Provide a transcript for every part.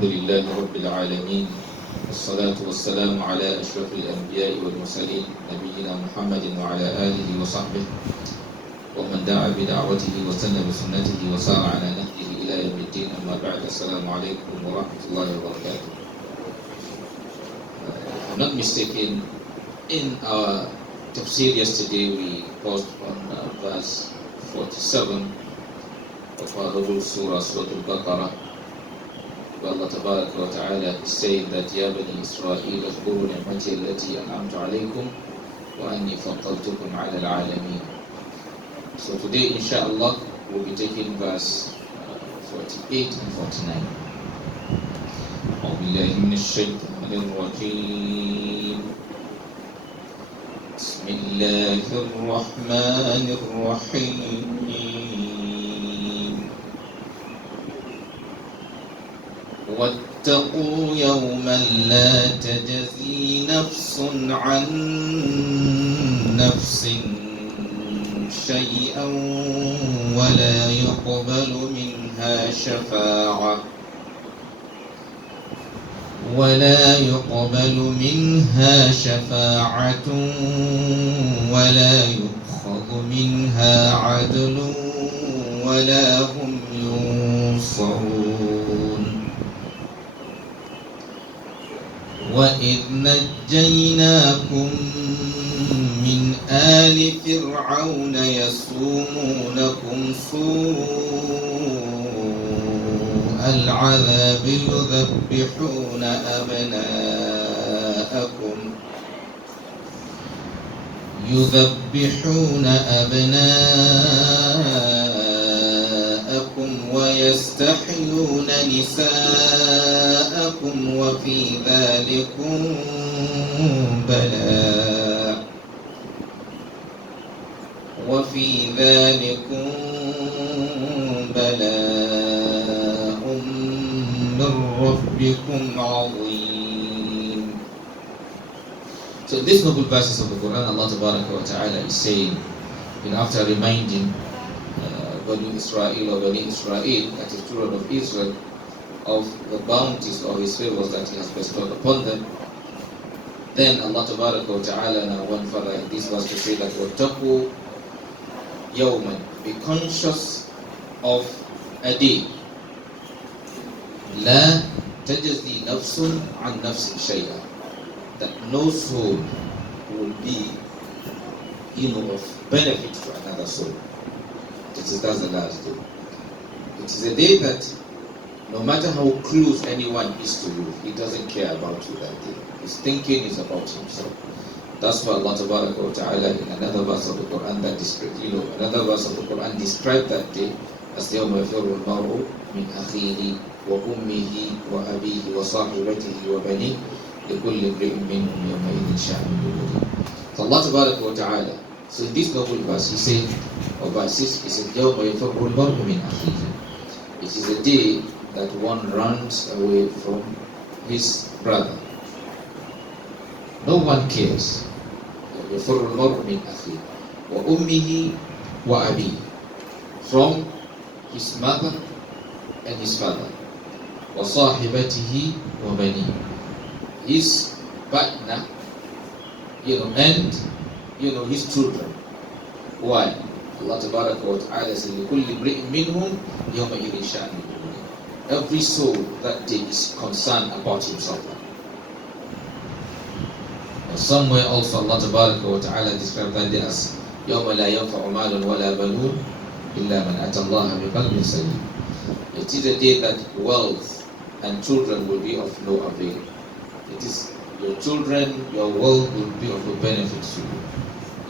الحمد لله رب العالمين والصلاة والسلام على أشرف الأنبياء والمرسلين نبينا محمد وعلى آله وصحبه ومن دعا بدعوته واستنى بسنته وسار على نهجه إلى يوم الدين. أما بعد، السلام عليكم ورحمة الله وبركاته. If I'm not mistaken, in our Tafseer yesterday we paused on verse 47 of our noble Surah, Surah Al-Baqarah. Allah Tabaraka wa Ta'ala is saying that Ya Bani Israel اذكروا نعمتي التي أنعمت عليكم وأني فضلتكم على العالمين. So today inshallah we'll be taking verse 48 and 49. أعوذ بالله من الشيطان الرجيم. بسم الله الرحمن الرحيم. واتقوا يوما لا تجزي نفس عن نفس شيئا ولا يقبل منها شفاعة ولا يؤخذ منها عدل ولا هم ينصرون. وإذ نجيناكم من آل فرعون يسومونكم سوء العذاب يذبحون أبناءكم ويستحيون نساءكم وفي ذلكم بلاء من ربكم عظيم. So in these noble verses of the Quran, Allah Ta'ala is saying, after reminding Bani Israel or Bani Israel, that is children of Israel, of the bounties or His favors that He has bestowed upon them, then Allah Ta'ala now went further in this verse to say that وَاتَّقُوا يَوْمًا, be conscious of a day, لَا تَجْزِي نَفْسٌ عَنْ نَفْسٍ شَيْئًا, that no soul will be of benefit to another soul. That's the last day. It is a day that no matter how close anyone is to you, he doesn't care about you that day. His thinking is about himself. That's why Allah Ta'ala in another verse of the Quran described that day as يَوْمَ يَفِرُّ الْمَرْءُ مِنْ أَخِيهِ وَأُمِّهِ وَأَبِيهِ وَصَاحِبَتِهِ وَبَنِيهِ لِكُلِّ امْرِئٍ مِّنْهُمْ يَوْمَئِذٍ شَأْنٌ يُغْنِيهِ. So Allah Ta'ala, so in this noble verse, He said, يَوْمَ يَفِرُّ الْمَرْءُ مِنْ أَخِيهِ. It is a day that one runs away from his brother. No one cares. يَفِرُّ الْمَرْءُ مِنْ أَخِيهِ وَأُمِّهِ وَأَبِيهِ, from his mother and his father. وَصَاحِبَتِهِ وَبَنِيهِ, his partner, and his children. Why? Allah Tabaraka wa Ta'ala says, لِكُلِّ امْرِئٍ مِّنْهُمْ يَوْمَئِذٍ شَأْنٌ يُغْنِيهِ. Every soul that day is concerned about himself. And somewhere also Allah Tabaraka wa Ta'ala described that day as يَوْمَ لَا يَنْفَعُ مَالٌ وَلَا بَنُونَ إِلَّا مَنْ أَتَى اللَّهَ بِقَلْبٍ سَلِيمٍ. It is a day that wealth and children will be of no avail. It is your children, your wealth will be of no benefit to you.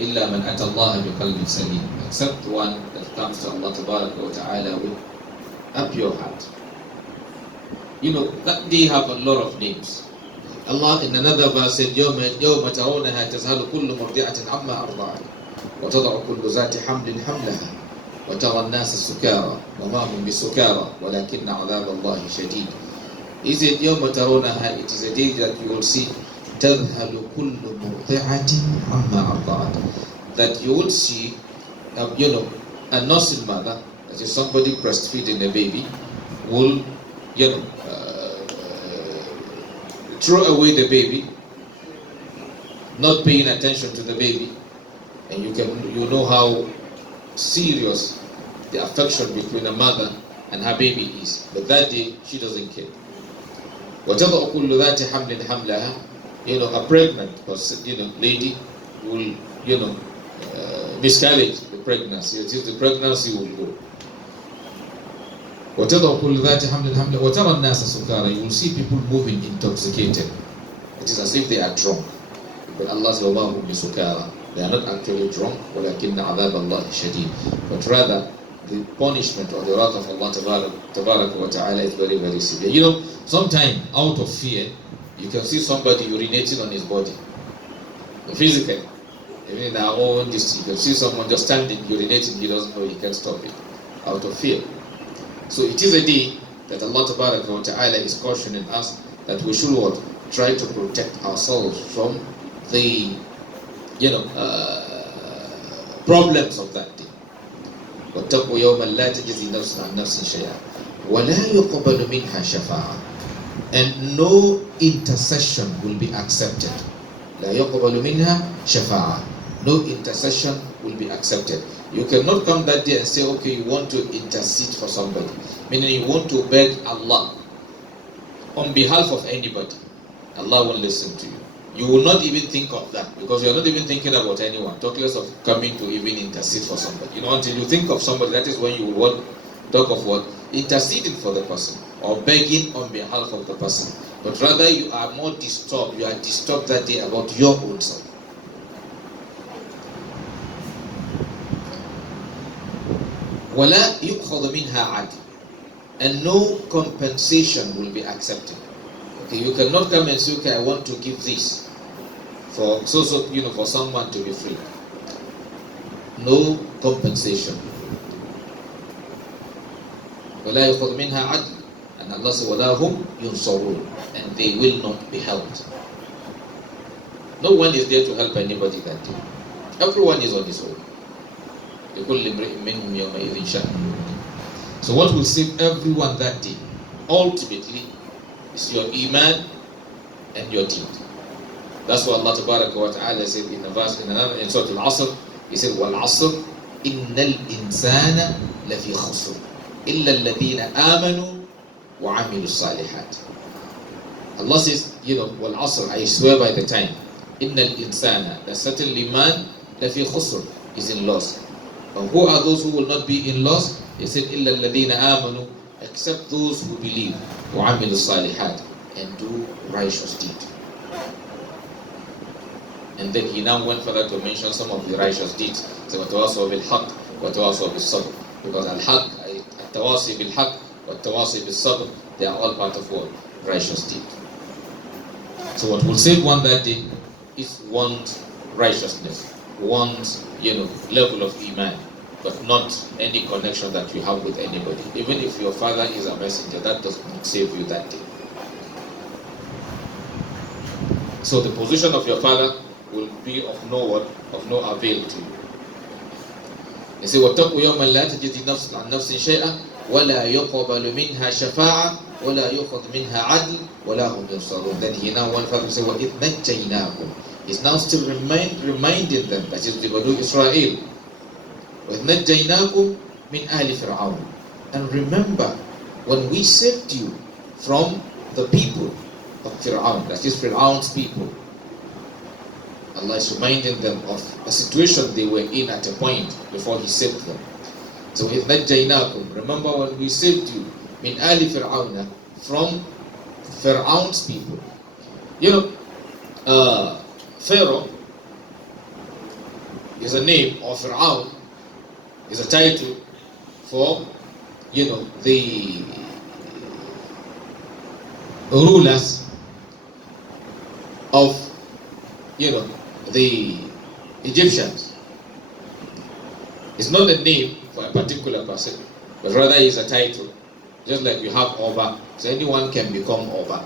إِلَّا مَنْ أَتَى اللَّهَ بِقَلْبٍ سَلِيمٍ, except one that comes to Allah Tabaraka wa Ta'ala with a pure heart. That day have a lot of names. Allah in another verse said, يَوْمَ تَرَوْنَهَا تَذْهَلُ كُلُّ مُرْضِعَةٍ عَمَّا أَرْضَعَتْ وَتَضَعُ كُلُّ ذَاتِ حَمْلٍ حَمْلَهَا وَتَرَى النَّاسَ سُكَارَى وَمَا هُمْ بِسُكَارَى وَلَكِنَّ عَذَابَ اللَّهِ شَدِيدٌ. He said, يَوْمَ تَرَوْنَهَا, it is a day that you will see تَذْهَلُ كُلُّ مُرْضِعَةٍ عَمَّا أَرْضَعَتْ, that you will see a nursing mother, that is somebody breastfeeding a baby, will throw away the baby, not paying attention to the baby, and you know how serious the affection between a mother and her baby is. But that day, she doesn't care. وَتَضَعُ كُلُّ ذَاتِ حَمْلٍ حَمْلَهَا. A pregnant lady will, miscarriage the pregnancy. It is the pregnancy will go. وَتَضَعُ كُلُّ ذَاتِ حَمْلٍ حَمْلَهَا وَتَرَى النَّاسَ سُكَارَى. You will see people moving intoxicated. It is as if they are drunk. But Allah says, وَمَا هُمْ بِسُكَارَى. They are not actually drunk. وَلَكِنَّ عَذَابَ اللَّهِ شَدِيدٌ. But rather, the punishment or the wrath of Allah Tabaraka wa Ta'ala is very, very severe. Sometimes out of fear, you can see somebody urinating on his body. Physically. Even in our own district, you can see someone just standing, urinating, he doesn't know, he can't stop it. Out of fear. So it is a day that Allah Tabaraka wa Ta'ala is cautioning us that we should what? Try to protect ourselves from the problems of that day. وَاتَّقُوا يَوْمًا لَا تَجْزِي نَفْسٌ عَنْ نَفْسٍ شَيْئًا وَلَا يُقْبَلُ مِنْهَا شَفَاعَةٌ. And no intercession will be accepted. لَا يُقْبَلُ مِنْهَا شَفَاعَةٌ. No intercession will be accepted. You cannot come that day and say, okay, you want to intercede for somebody. Meaning you want to beg Allah on behalf of anybody. Allah won't listen to you. You will not even think of that because you are not even thinking about anyone. Talk less of coming to even intercede for somebody. Until you think of somebody, that is when you will talk of what? Interceding for the person or begging on behalf of the person. But rather you are more disturbed. You are disturbed that day about your own self. وَلَا يُؤْخَذُ مِنْهَا عَدْلٌ. And no compensation will be accepted. Okay, you cannot come and say, okay, I want to give this for for someone to be free. No compensation. وَلَا يُؤْخَذُ مِنْهَا عَدْلٌ. And Allah says, وَلَا هُمْ يُنصَرُونَ. And they will not be helped. No one is there to help anybody that day. Everyone is on his own. So what will save everyone that day, ultimately, is your iman and your deed. That's what Allah Tabaraka wa Ta'ala said in a verse in Surah Al-Asr. He said, وَالْعَصْرِ إِنَّ الْإِنسَانَ لَفِي خُسْرٍ إِلَّا الَّذِينَ آمَنُوا وَعَمِلُوا الصَّالِحَاتِ. Allah says, وَالْعَصْرِ, I swear by the time, إِنَّ الْإِنسَانَ, that certainly man, لَفِي خُسْرٍ, is in loss. And who are those who will not be in loss? He said, إِلَّا الَّذِينَ آمَنُوا, except those who believe, وَعَمِلُوا الصَّالِحَاتِ, and do righteous deed. And then he now went further to mention some of the righteous deeds. So وَتَوَاصَوْا بِالْحَقِّ وَتَوَاصَوْا بِالصَّبْرِ. Because al-haq, at-tawasi bil-haq, wat-tawasi bil-sabr, they are all part of what? Righteous deed. So what will save one that day is one's righteousness, one's level of iman, but not any connection that you have with anybody. Even if your father is a messenger, that does not save you that day. So the position of your father will be of no avail to you. He said, وَاتَّقُوا يَوْمًا لَا تَجْزِي نَفْسٌ عَنْ نَفْسٍ شَيْئًا وَلَا يُقْبَلُ مِنْهَا شَفَاعَةٌ وَلَا يُؤْخَذُ مِنْهَا عَدْلٌ وَلَا هُمْ يُنصَرُونَ. Then he now went further to say, وَإِذْ نَجَّيْنَاكُمْ. He's now still reminding them, that is the Banu Israel, وَإِذْ نَجَّيْنَاكُمْ مِنْ أَهْلِ فِرْعَوْنَ. And remember, when we saved you from the people of Fir'aun, that is Fir'aun's people. Allah is reminding them of a situation they were in at a point before He saved them. So, إِذْ نَجَّيْنَاكُمْ, remember when we saved you, مِنْ آلِ فِرْعَوْنَ, from Fir'aun's people. Pharaoh is a name, or Fir'aun is a title for, the rulers of, the Egyptians. It's not a name for a particular person, but rather is a title. Just like you have Oba, so anyone can become Oba.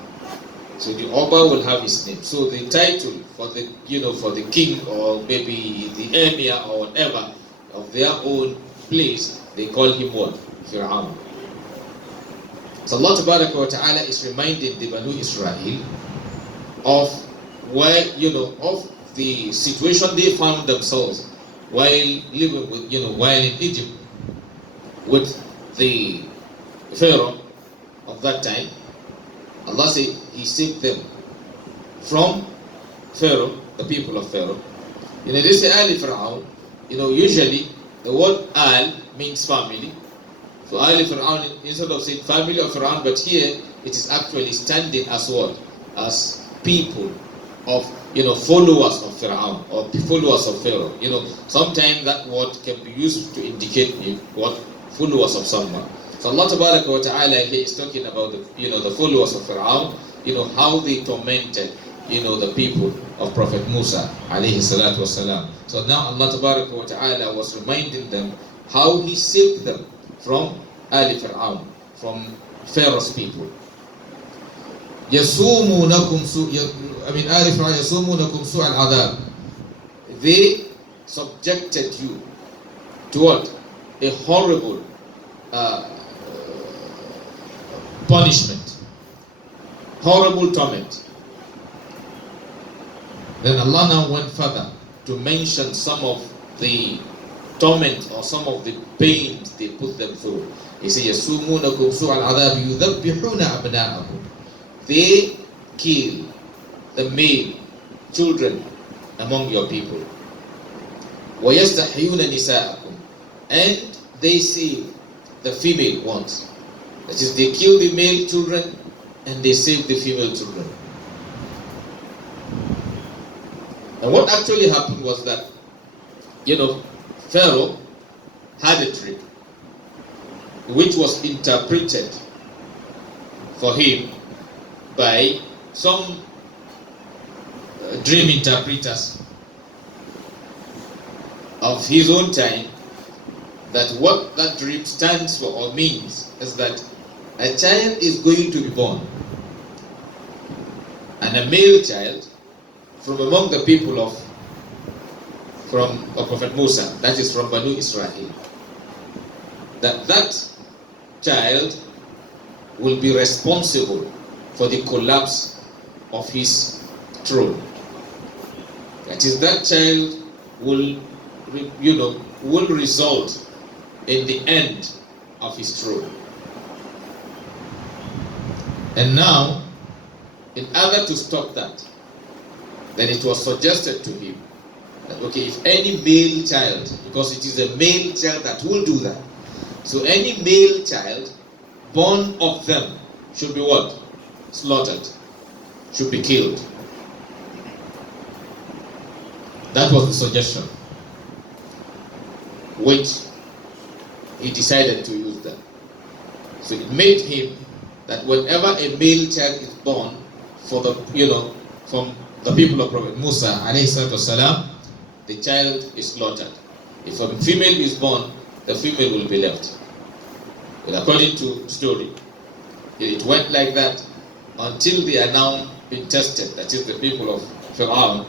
So the Oba will have his name. So the title for the, for the king or maybe the emir or whatever of their own place, they call him what? Fir'aun. So Allah Ta'ala is reminding the Banu Israel of where, of the situation they found themselves while living with, while in Egypt with the Pharaoh of that time. Allah said He saved them from Pharaoh, the people of Pharaoh. They say Ali Fir'aun, usually the word Al means family. So Ali Fir'aun, instead of saying family of Fir'aun, but here it is actually standing as what? As people of, followers of Fir'aun or followers of Pharaoh. Sometimes that word can be used to indicate what? Followers of someone. So Allah wa ta'ala here is talking about the followers of Fir'aun, how they tormented, the people of Prophet Musa alayhi salatu wasalam. So now Allah wa ta'ala was reminding them how He saved them from Ali Fir'aun, from Pharaoh's people. يَسُومُونَكُمْ Ali Fir'aun يَسُومُونَكُمْ سُوءَ الْعَذَابِ. They subjected you to what? A horrible punishment, horrible torment. Then Allah now went further to mention some of the torment or some of the pains they put them through. He said, يَسُومُونَكُمْ سُوءَ الْعَذَابِ يُذَبِّحُونَ أَبْنَاءَكُمْ. They kill the male children among your people. وَيَسْتَحْيُونَ نِسَاءَكُمْ. And they save the female ones. That is, they kill the male children and they save the female children. And what actually happened was that, Pharaoh had a trick which was interpreted for him by some dream interpreters of his own time, that what that dream stands for or means is that a child is going to be born, and a male child from among the people of Prophet Musa, that is from Banu Israel, that child will be responsible for the collapse of his throne. That is, that child will result in the end of his throne. And now, in order to stop that, then it was suggested to him that, okay, if any male child, because it is a male child that will do that, so any male child born of them should be what? Slaughtered, should be killed. That was the suggestion, which he decided to use that. So it made him that whenever a male child is born for the, from the people of Prophet Musa alayhi salatu wasalam, the child is slaughtered. If a female is born, the female will be left. But according to story, it went like that until they are now being tested, that is the people of Fir'aun,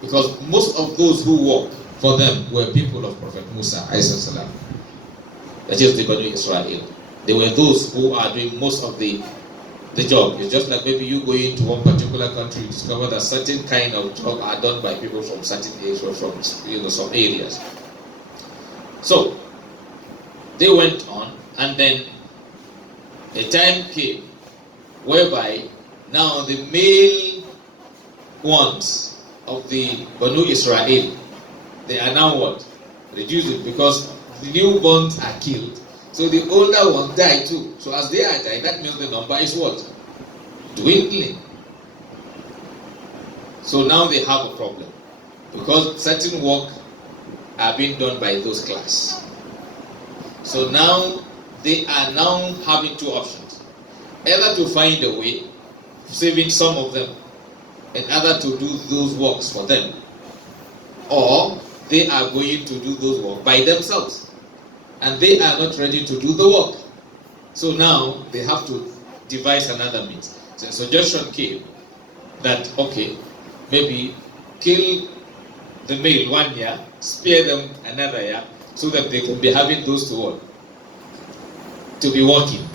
because most of those who worked for them were people of Prophet Musa alayhi salam. That is the Banu Israel. They were those who are doing most of the job. It's just like maybe you go into one particular country, you discover that certain kind of job are done by people from certain areas or from some areas. So they went on, and then a time came whereby now the male ones of the Banu Israel, they are now what? Reduced, because the newborns are killed. So the older ones die too. So as they are dying, that means the number is what? Dwindling. So now they have a problem, because certain work are being done by those class. So now they are now having two options: either to find a way of saving some of them and other to do those works for them, or they are going to do those work by themselves. And they are not ready to do the work. So now they have to devise another means. So a suggestion came that, okay, maybe kill the male 1 year, spare them another year, so that they can be having those to work, to be working.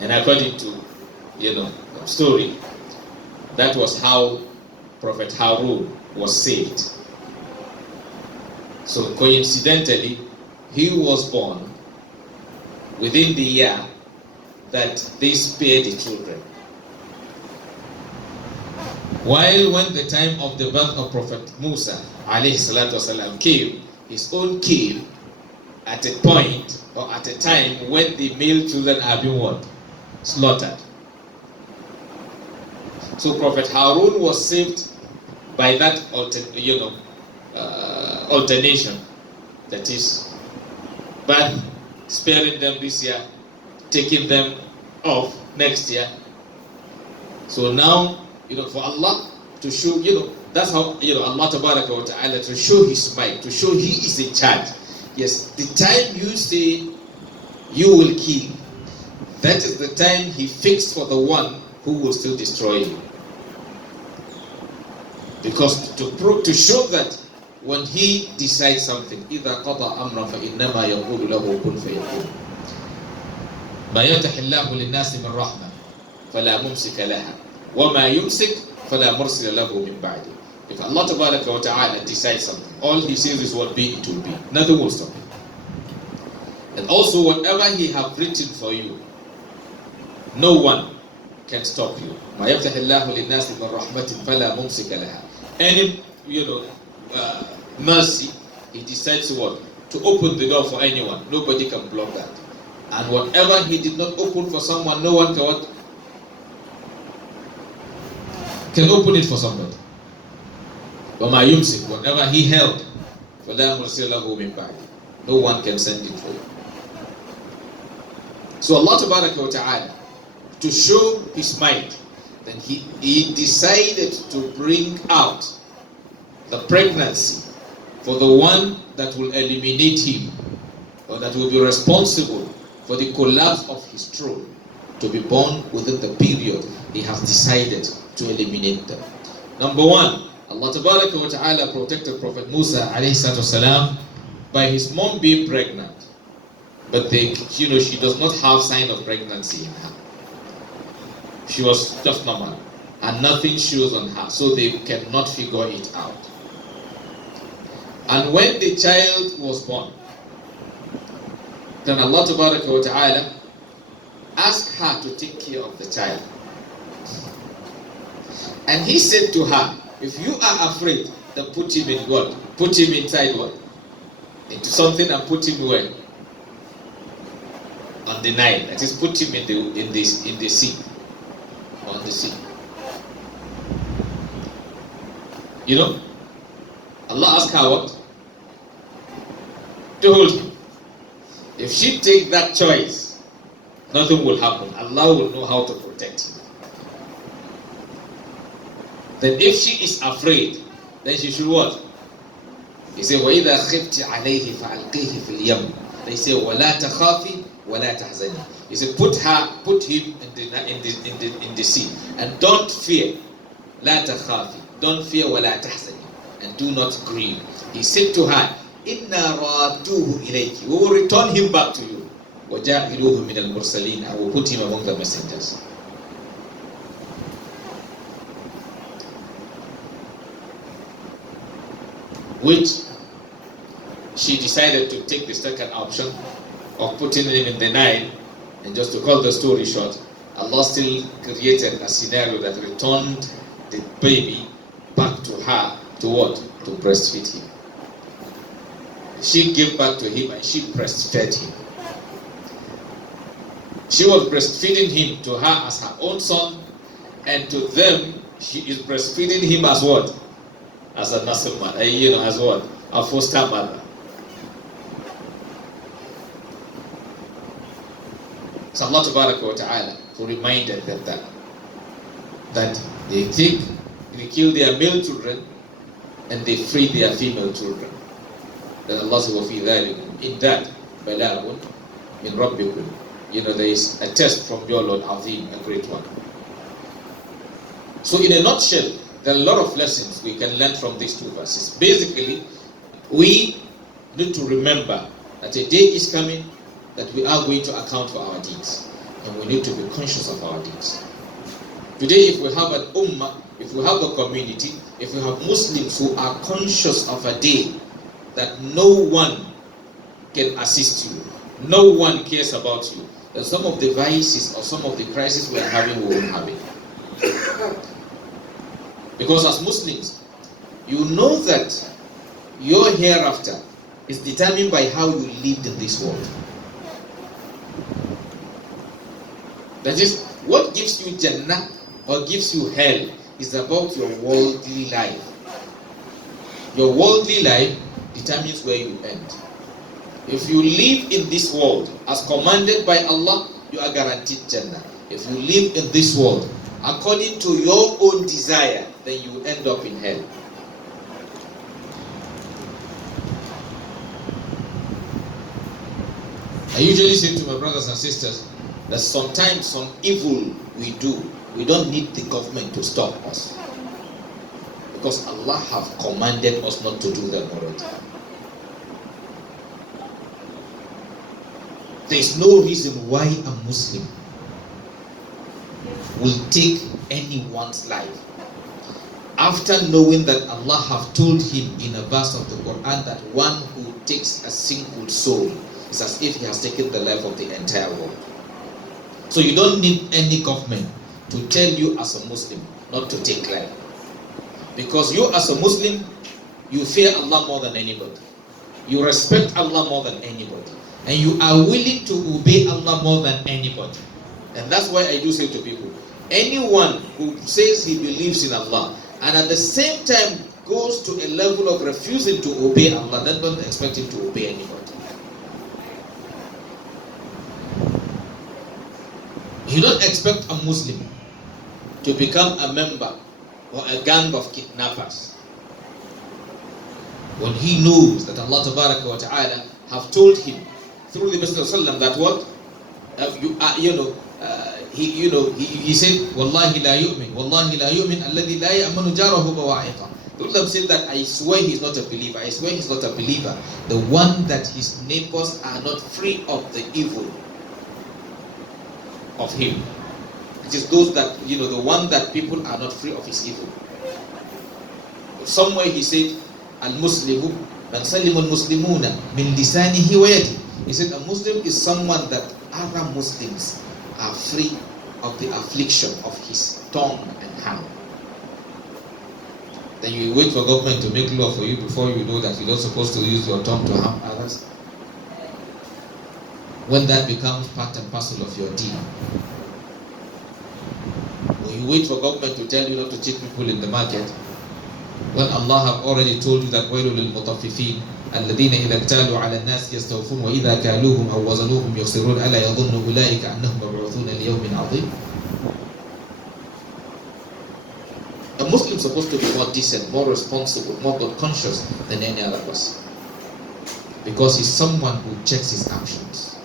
And according to story, That was how Prophet Harun was saved. So coincidentally, he was born within the year that they spared the children. While when the time of the birth of Prophet Musa alayhi salatu wasalam came, his own came at a point or at a time when the male children are being what? Slaughtered. So Prophet Harun was saved by that alternation. That is, birth, sparing them this year, taking them off next year. So now, for Allah to show, that's how, Allah Tabaraka wa Ta'ala, to show His might, to show He is in charge. Yes, the time you say you will kill, that is the time He fixed for the one who will still destroy you. Because to show that when He decides something, إِذَا قَضَى أَمْرًا فَإِنَّمَا يَقُولُ لَهُ كُنْ فَيَكُونُ مَا يَفْتَحِ اللَّهُ لِلنَّاسِ مِنْ رَحْمَةٍ فَلَا مُمْسِكَ لَهَا وَمَا يُمْسِكْ فَلَا مُرْسِلَ لَهُ مِنْ بَعْدِهِ. If Allah Tabaraka wa Ta'ala decides something, all He says is what be, it will be. Nothing will stop it. And also whatever He have written for you, no one can stop you. مَا يَفْتَحِ اللَّهُ لِلنَّاسِ مِنْ رَحْمَةٍ فَلَا مُمْسِكَ لَهَا. Any, mercy, He decides what? To open the door for anyone. Nobody can block that. And whatever He did not open for someone, no one can what? Can open it for somebody. وَمَا يُمْسِكْ, whatever He held, فَلَا مُرْسِلَ لَهُ مِنْ بَعْدِهِ, no one can send it for you. So Allah Tabaraka wa Ta'ala, to show His might, then He decided to bring out the pregnancy for the one that will eliminate him, or that will be responsible for the collapse of his throne, to be born within the period He has decided to eliminate them. Number one, Allah Tabaraka wa Ta'ala protected Prophet Musa alayhi salam by his mom being pregnant, but she does not have sign of pregnancy in her. She was just normal, and nothing shows on her, so they cannot figure it out. And when the child was born, then Allah Tabaraka wa Ta'ala asked her to take care of the child. And He said to her, if you are afraid, then put him in what? Put him inside what? Into something, and put him where? On the Nile. That is, put him in the sea. On the sea. Allah asked her what? To hold him. If she take that choice, nothing will happen. Allah will know how to protect him. Then if she is afraid, then she should what? He said, وَإِذَا خِفْتِ عَلَيْهِ فَأَلْقِيهِ فِي الْيَمِّ. They say, وَلَا تَخَافِي وَلَا تَحْزَنِي. He said, put him in the sea, and don't fear. لَا تَخَافِي. Don't fear, وَلَا تَحْزَنِي. And do not grieve. He said to her, إِنَّا رَادُوهُ إِلَيْكِ. We will return him back to you. وَجَاعِلُوهُ مِنَ الْمُرْسَلِينَ. I will put him among the messengers. Which she decided to take the second option of putting him in the Nile. And just to cut the story short, Allah still created a scenario that returned the baby back to her to what? To breastfeed him. She gave back to him and she breastfed him. She was breastfeeding him to her as her own son, and to them she is breastfeeding him as what? As a nasal mother, as what? A foster mother. So Allah wa Ta'ala reminded them that they kill their male children and they free their female children. Then Allah said, وَفِي ذَلِكُمْ, in that, بَلَاءٌ مِنْ رَبِّكُمْ. There is a test from your Lord, Azim, a great one. So in a nutshell, there are a lot of lessons we can learn from these two verses. Basically, we need to remember that a day is coming that we are going to account for our deeds, and we need to be conscious of our deeds. Today, if we have an ummah, if we have a community, if we have Muslims who are conscious of a day that no one can assist you, no one cares about you, then some of the vices or some of the crises we are having, we won't have it. Because as Muslims, you know that your hereafter is determined by how you lived in this world. That is, what gives you Jannah or gives you hell is about your worldly life. Your worldly life determines where you end. If you live in this world as commanded by Allah, you are guaranteed Jannah. If you live in this world according to your own desire, then you end up in hell. I usually say to my brothers and sisters that sometimes some evil we do, we don't need the government to stop us. Because Allah have commanded us not to do them already. There is no reason why a Muslim will take anyone's life after knowing that Allah have told him in a verse of the Quran that one who takes a single soul is as if he has taken the life of the entire world. So you don't need any government to tell you as a Muslim not to take life. Because you as a Muslim, you fear Allah more than anybody. You respect Allah more than anybody. And you are willing to obey Allah more than anybody. And that's why I do say to people, anyone who says he believes in Allah and at the same time goes to a level of refusing to obey Allah, then don't expect him to obey anybody. You don't expect a Muslim to become a member or a gang of kidnappers when he knows that Allah Ta'ala have told him through the Messenger that what he said, Wallahi la yu'min, Wallahi la yu'min, alladhi la ya'manu jarahu bawa'iqa. The Muslim said that I swear he's not a believer. I swear he's not a believer. The one that his neighbors are not free of the evil of him. It is those that, the one that people are not free of his evil. Somewhere he said, Al-Muslimu man sallimu al-Muslimuna min lisanihi wa yadihi. He said a Muslim is someone that other Muslims are free of the affliction of his tongue and hand. Then you wait for government to make law for you before you know that you're not supposed to use your tongue to harm others. When that becomes part and parcel of your deed. When you wait for government to tell you not to cheat people in the market, when Allah have already told you that وَيْلٌ لِلْمُطَفِّفِينَ الَّذِينَ إِذَا اكْتَالُوا عَلَى النَّاسِ يَسْتَوْفُونَ وَإِذَا كَالُوهُمْ أَوْ وَزَنُوهُمْ يُخْسِرُونَ أَلَا يَظُنُّ أُولَٰئِكَ أَنَّهُمْ مَبْعُوثُونَ لِيَوْمٍ عَظِيمٍ. A Muslim is supposed to be more decent, more responsible, more God conscious than any other person. Because he's someone who checks his actions.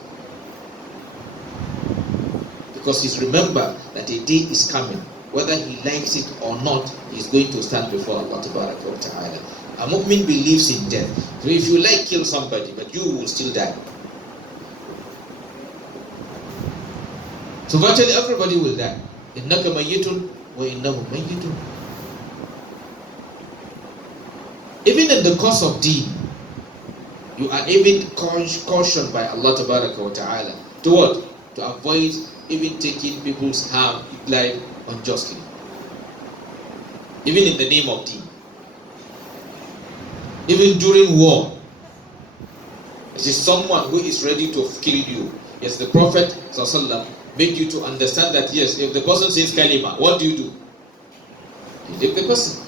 Because he's remembered that a day is coming. Whether he likes it or not, he's going to stand before Allah Ta'ala. A mu'min believes in death. So if you like, kill somebody, but you will still die. So virtually everybody will die. إِنَّكَ مَيِّتٌ وَإِنَّهُ مَيِّتٌ. Even in the course of deen, you are even cautioned by Allah Ta'ala to what? To avoid even taking people's life unjustly. Even in the name of deen. Even during war, it is someone who is ready to kill you. Yes, the Prophet ﷺ made you to understand that yes, if the person says kalima, what do? You leave the person.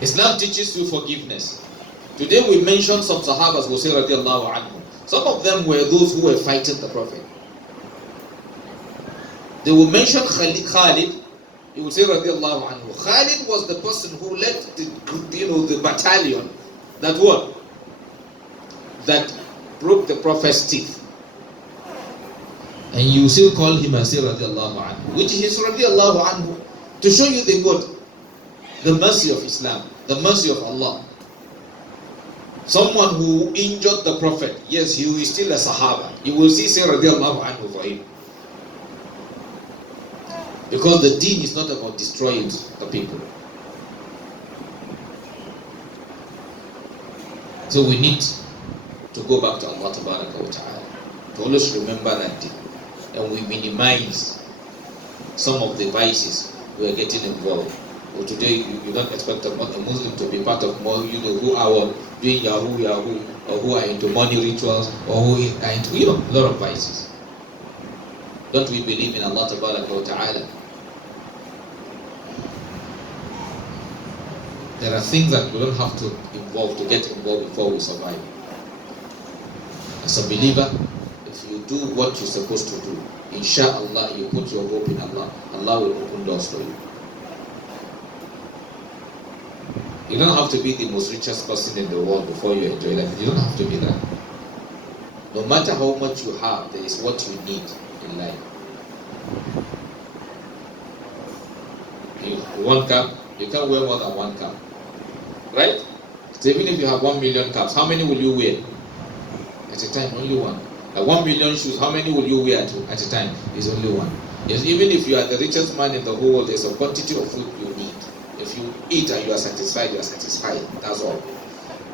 Islam teaches you forgiveness. Today we mentioned some Sahabas who say radiallahu anhu. Some of them were those who were fighting the Prophet. They will mention Khalid. He will say radiallahu anhu. Khalid was the person who led the battalion that what? That broke the Prophet's teeth. And you still call him and say radiallahu anhu. Which is radiallahu anhu to show you the good, the mercy of Islam, the mercy of Allah. Someone who injured the Prophet, yes, he is still a Sahaba. You will see say radiallahu anhu for him. Because the deen is not about destroying the people. So we need to go back to Allah Tabaraka wa Ta'ala, to always remember that deen. And we minimize some of the vices we are getting involved. Or today you don't expect a Muslim to be part of more, who are doing Yahoo, or who are into money rituals, or who are into, a lot of vices. Don't we believe in Allah Tabaraka wa Ta'ala? There are things that we don't have to get involved before we survive. As a believer, if you do what you're supposed to do, inshallah, you put your hope in Allah, Allah will open doors for you. You don't have to be the most richest person in the world before you enjoy life. You don't have to be that. No matter how much you have, there is what you need in life. One cap, you can't wear more than one cap. Right? So even if you have 1 million caps, how many will you wear? At a time, only one. Like 1 million shoes, how many will you wear at a time? There's only one. Yes, even if you are the richest man in the whole world, there's a quantity of food you need. If you eat and you are satisfied, That's all.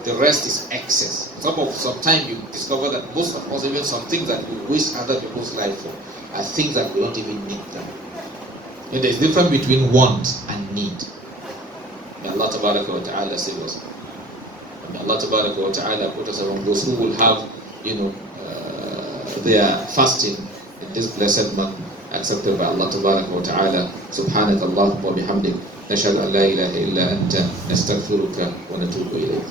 The rest is excess. Sometimes you discover that most of us, even some things that we waste other people's life for, are things that we don't even need them. And there's a difference between want and need. May Allah Tabaraka wa Ta'ala save us. May Allah Tabaraka wa Ta'ala put us among those who will have, their fasting in this blessed month accepted by Allah Tabaraka wa Ta'ala. Subhanaka Allahumma wa bihamdik. نشهد أن لا إله إلا أنت نستغفرك ونتوب إليك.